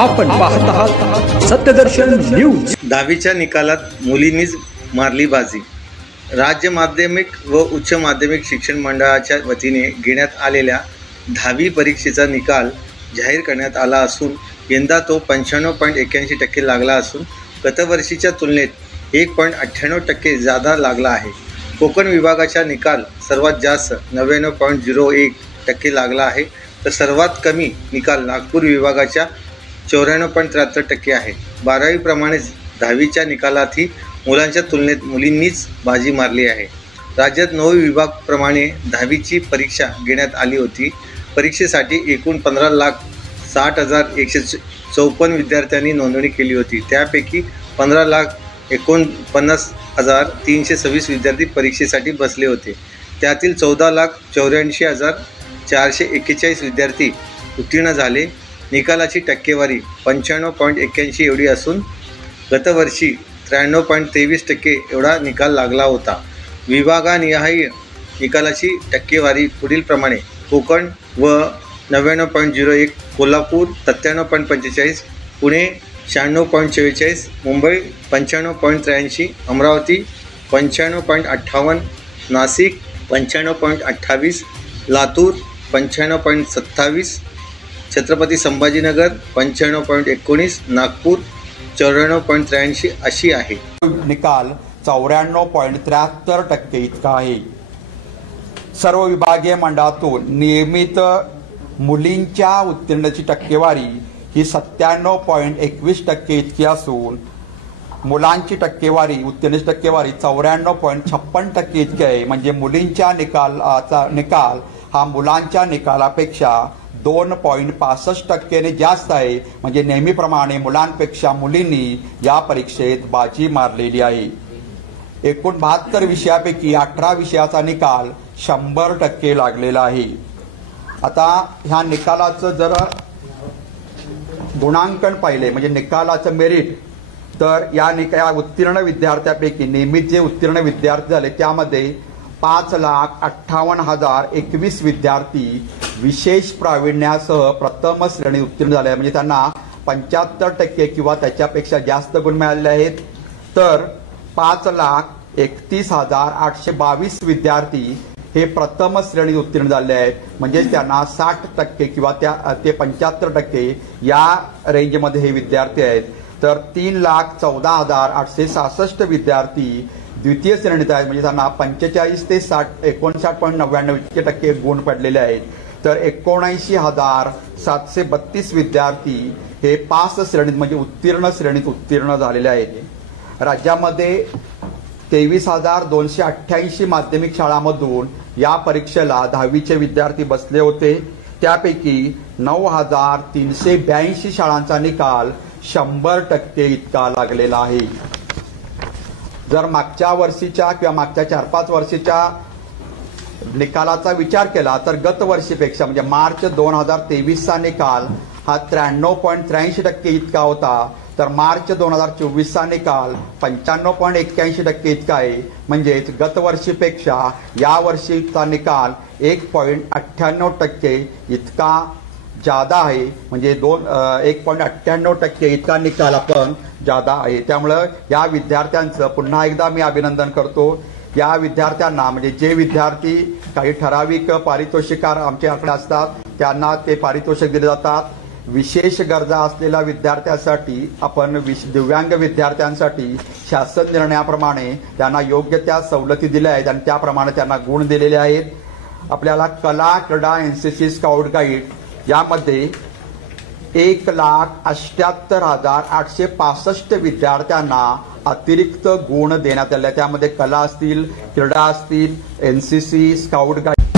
आपण पाहत आहात सत्यदर्शन न्यूज। 10वीच्या निकालात मुलींनीच मारली बाजी। राज्य माध्यमिक व उच्च माध्यमिक शिक्षण मंडळाच्या वतीने घेण्यात आलेल्या 10वी परीक्षेचा निकाल जाहीर करण्यात आला असून यंदा तो 95.81% लागला असून गतवर्षीच्या तुलनेत 1.98% जादा लागला आहे। कोकण विभागाचा निकाल सर्वात जास्त 99.01% लागला आहे, तर सर्वात कमी निकाल नागपूर विभागाच्या 94.73% आहे। 12वी प्रमाणेच 10वीच्या निकालातही मुलांच्या तुलनेत मुलींनीच बाजी मारली आहे। राज्यात 9 विभागाप्रमाणे 10वीची परीक्षा घेण्यात आली होती। परीक्षेसाठी एकूण 15,60,154 विद्यार्थ्यांनी नोंदणी केली होती। त्यापैकी 15,49,326 विद्यार्थी परीक्षेसाठी बसले होते। त्यातील 14,84,441 विद्यार्थी उत्तीर्ण झाले। निकालाची टक्केवारी 95.81 एवढी असून गतवर्षी 93.23% एवढा निकाल लागला होता। विभागानिहाय निकालाची टक्केवारी पुढीलप्रमाणे: कोकण व 99.01, कोल्हापूर 97.45, पुणे 96.44, मुंबई 95.83, अमरावती 95.58, नाशिक 95.28, लातूर 95.27, छत्रपती संभाजीनगर 95.19, नागपूर 94.83 अशी आहे। निकाल 94.73% इतका आहे। सर्व विभागीय मंडळातून नियमित मुलींच्या उत्तीर्णतेची टक्केवारी ही 97.21% इतकी असून मुलांची टक्केवारी उत्तीर्णतेची टक्केवारी 94.56% इतकी आहे। म्हणजे मुलींच्या निकाल हा मुलांच्या निकालापेक्षा 2.65% जास्त आहे। म्हणजे नेहमीप्रमाणे मुलांपेक्षा मुलींनी या परीक्षेत बाजी मारलेली आहे। एकूण 72 विषयापैकी 18 विषयाचा निकाल 100% लागलेला आहे। आता ह्या निकालाचं जर गुणांकन पाहिले म्हणजे निकालाचं मेरिट, तर या उत्तीर्ण विद्यार्थ्यापैकी नियमित जे उत्तीर्ण विद्यार्थी झाले त्यामध्ये 5,58,021 विद्यार्थी विशेष प्रावीण्यासह प्रथम श्रेणी उत्तीर्ण झाले, म्हणजे त्यांना 75% किंवा त्याच्यापेक्षा जास्त गुण मिळाले आहेत। तर 5,31,822 विद्यार्थी हे प्रथम श्रेणी उत्तीर्ण झाले आहेत, म्हणजे त्यांना 60% किंवा ते 75% या रेंजमध्ये हे विद्यार्थी आहेत। तर 3,14,866 विद्यार्थी द्वितीय श्रेणीत आहेत, म्हणजे त्यांना 45 ते 59.99% गुण पडलेले आहेत। तर 79,732 विद्यार्थी हे पास श्रेणीत म्हणजे उत्तीर्ण श्रेणीत उत्तीर्ण झालेले आहेत। राज्यामध्ये 23,288 माध्यमिक शाळांमधून या परीक्षेला 10वीचे विद्यार्थी बसले होते। त्यापैकी 9,382 शाळांचा निकाल 100% इतका लागलेला आहे। जर मागच्या वर्षीच्या किंवा मागच्या 4-5 वर्षीच्या निकालाचा विचार केला तर गत वर्षीपेक्षा म्हणजे मार्च 2023चा निकाल हा 93.83% इतका होता, तर मार्च 2024चा निकाल 95.81% इतका आहे। म्हणजेच गत वर्षीपेक्षा या वर्षीचा निकाल 1.98% इतका जादा आहे। म्हणजे 1.98% इतका निकाल आपण जादा आहे। त्यामुळे या विद्यार्थ्यांचं पुन्हा एकदा मी अभिनंदन करतो। या विद्यार्थ्यांना म्हणजे जे विद्यार्थी काही ठराविक पारितोषिकार आमच्याकडे असतात त्यांना ते पारितोषिक दिले जातात। विशेष गरजा असलेल्या विद्यार्थ्यांसाठी आपण दिव्यांग विद्यार्थ्यांसाठी शासन निर्णयाप्रमाणे त्यांना योग्य त्या सवलती दिल्या आहेत आणि त्याप्रमाणे त्यांना गुण दिलेले आहेत। आपल्याला कला, क्रीडा, एनसीसी, स्काउट गाईड यामध्ये 1,78,865 विद्यार्थ्यांना अतिरिक्त गुण देण्यात आले। त्यामध्ये कला असतील, क्रीडा असतील, एनसीसी, स्काउट गाईड